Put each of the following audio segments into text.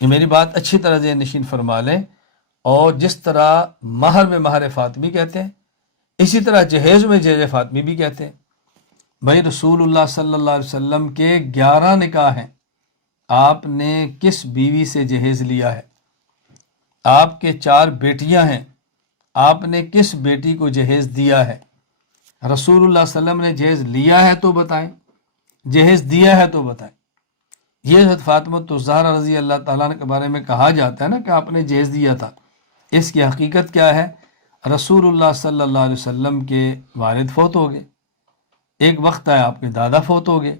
یہ میری بات اچھی طرح ذہن نشین فرما لیں۔ اور جس طرح مہر میں مہر فاطمی کہتے ہیں، اسی طرح جہیز میں جہیز فاطمی بھی کہتے ہیں۔ بھائی رسول اللہ صلی اللہ علیہ وسلم کے 11 نکاح ہیں، آپ نے کس بیوی سے جہیز لیا ہے؟ آپ کے 4 بیٹیاں ہیں، آپ نے کس بیٹی کو جہیز دیا ہے؟ رسول اللہ صلی اللہ علیہ وسلم نے جہیز لیا ہے تو بتائیں، جہیز دیا ہے تو بتائیں۔ یہ حضرت فاطمہ الزہرا رضی اللہ تعالیٰ عنہ کے بارے میں کہا جاتا ہے نا کہ آپ نے جہیز دیا تھا، اس کی حقیقت کیا ہے؟ رسول اللہ صلی اللہ علیہ وسلم کے والد فوت ہو گئے، ایک وقت آیا آپ کے دادا فوت ہو گئے،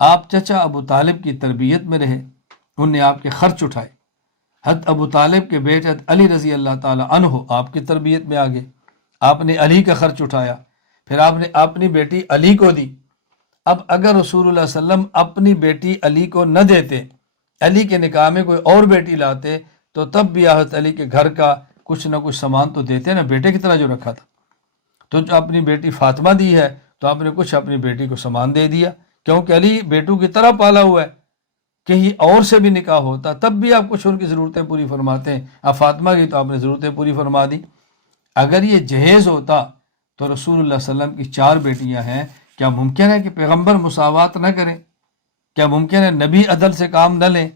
آپ چچا ابو طالب کی تربیت میں رہے، انہوں نے آپ کے خرچ اٹھائے۔ حضرت ابو طالب کے بیٹے حضرت علی رضی اللہ تعالیٰ عنہ آپ کی تربیت میں آگے، آپ نے علی کا خرچ اٹھایا، پھر آپ نے اپنی بیٹی علی کو دی۔ اب اگر رسول اللہ صلی اللہ علیہ وسلم اپنی بیٹی علی کو نہ دیتے، علی کے نکاح میں کوئی اور بیٹی لاتے، تو تب بھی حضرت علی کے گھر کا کچھ نہ کچھ سامان تو دیتے نا، بیٹے کی طرح جو رکھا تھا۔ تو جو اپنی بیٹی فاطمہ دی ہے تو آپ نے کچھ اپنی بیٹی کو سامان دے دیا، کیونکہ علی بیٹوں کی طرح پالا ہوا ہے۔ کہیں اور سے بھی نکاح ہوتا تب بھی آپ کچھ ان کی ضرورتیں پوری فرماتے ہیں، اب فاطمہ کی تو آپ نے ضرورتیں پوری فرما دی۔ اگر یہ جہیز ہوتا تو رسول اللہ صلی اللہ علیہ وسلم کی 4 بیٹیاں ہیں، کیا ممکن ہے کہ پیغمبر مساوات نہ کریں؟ کیا ممکن ہے نبی عدل سے کام نہ لیں؟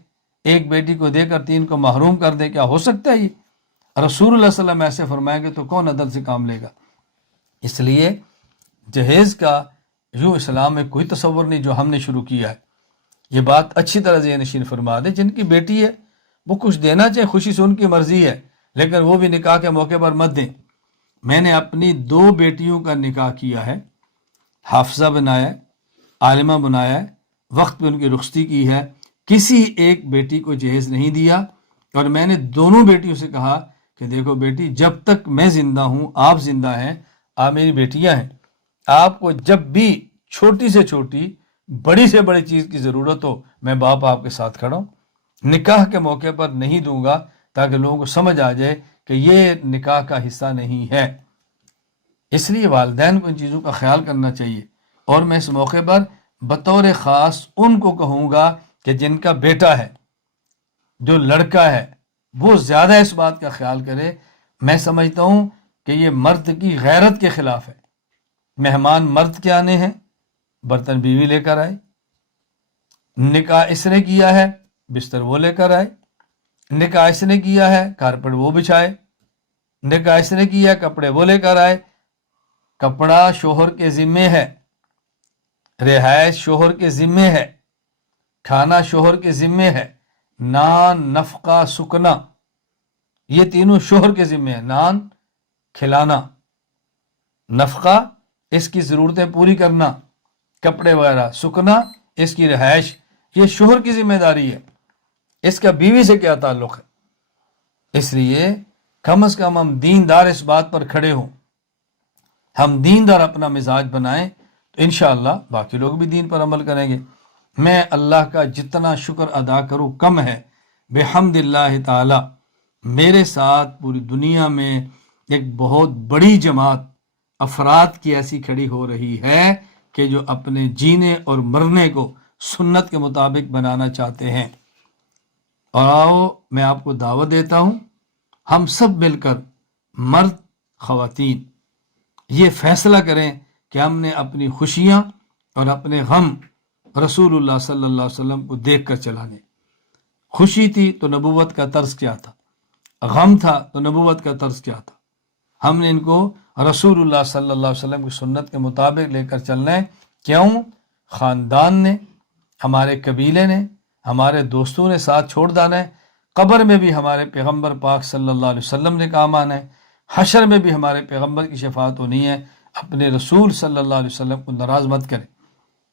ایک بیٹی کو دے کر 3 کو محروم کر دے؟ کیا ہو سکتا ہے یہ؟ رسول اللہ صلی اللہ علیہ وسلم ایسے فرمائیں گے تو کون عدل سے کام لے گا؟ اس لیے جہیز کا یوں اسلام میں کوئی تصور نہیں جو ہم نے شروع کیا ہے۔ یہ بات اچھی طرح ذہن نشین فرما دے، جن کی بیٹی ہے وہ کچھ دینا چاہے، خوشی سے ان کی مرضی ہے، لیکن وہ بھی نکاح کے موقع پر مت دیں۔ میں نے اپنی 2 بیٹیوں کا نکاح کیا ہے، حافظہ بنایا ہے، عالمہ بنایا ہے، وقت پہ ان کی رخصتی کی ہے، کسی ایک بیٹی کو جہیز نہیں دیا، اور میں نے دونوں بیٹیوں سے کہا کہ دیکھو بیٹی، جب تک میں زندہ ہوں، آپ زندہ ہیں، آپ میری بیٹیاں ہیں، آپ کو جب بھی چھوٹی سے چھوٹی، بڑی سے بڑی چیز کی ضرورت ہو، میں باپ آپ کے ساتھ کھڑا ہوں۔ نکاح کے موقع پر نہیں دوں گا تاکہ لوگوں کو سمجھ آ جائے کہ یہ نکاح کا حصہ نہیں ہے۔ اس لیے والدین کو ان چیزوں کا خیال کرنا چاہیے، اور میں اس موقع پر بطور خاص ان کو کہوں گا کہ جن کا بیٹا ہے، جو لڑکا ہے، وہ زیادہ اس بات کا خیال کرے۔ میں سمجھتا ہوں کہ یہ مرد کی غیرت کے خلاف ہے۔ مہمان مرد کے آنے ہیں، برتن بیوی لے کر آئے، نکاح اس نے کیا ہے، بستر وہ لے کر آئے، نکاح اس نے کیا ہے، کارپٹ وہ بچھائے، نکاح اس نے کیا، کپڑے وہ لے کر آئے۔ کپڑا شوہر کے ذمے ہے، رہائش شوہر کے ذمے ہے، کھانا شوہر کے ذمے ہے، نان، نفقہ، سکنا، یہ تینوں شوہر کے ذمے ہیں۔ نان کھلانا، نفقہ اس کی ضرورتیں پوری کرنا، کپڑے وغیرہ، سکنا اس کی رہائش، یہ شوہر کی ذمہ داری ہے۔ اس کا بیوی سے کیا تعلق ہے؟ اس لیے کم از کم ہم دیندار اس بات پر کھڑے ہوں، ہم دیندار اپنا مزاج بنائیں تو انشاءاللہ باقی لوگ بھی دین پر عمل کریں گے۔ میں اللہ کا جتنا شکر ادا کروں کم ہے، بحمد اللہ تعالی میرے ساتھ پوری دنیا میں ایک بہت بڑی جماعت افراد کی ایسی کھڑی ہو رہی ہے کہ جو اپنے جینے اور مرنے کو سنت کے مطابق بنانا چاہتے ہیں۔ اور آؤ میں آپ کو دعوت دیتا ہوں، ہم سب مل کر، مرد خواتین، یہ فیصلہ کریں کہ ہم نے اپنی خوشیاں اور اپنے غم رسول اللہ صلی اللہ علیہ وسلم کو دیکھ کر چلانے۔ خوشی تھی تو نبوت کا طرز کیا تھا، غم تھا تو نبوت کا طرز کیا تھا، ہم نے ان کو رسول اللہ صلی اللہ علیہ وسلم کی سنت کے مطابق لے کر چلنا ہے۔ کیوں؟ خاندان نے، ہمارے قبیلے نے، ہمارے دوستوں نے ساتھ چھوڑ جانا ہے، قبر میں بھی ہمارے پیغمبر پاک صلی اللہ علیہ وسلم نے کام آنا ہے، حشر میں بھی ہمارے پیغمبر کی شفاعت ہونی ہے۔ اپنے رسول صلی اللہ علیہ وسلم کو ناراض مت کریں۔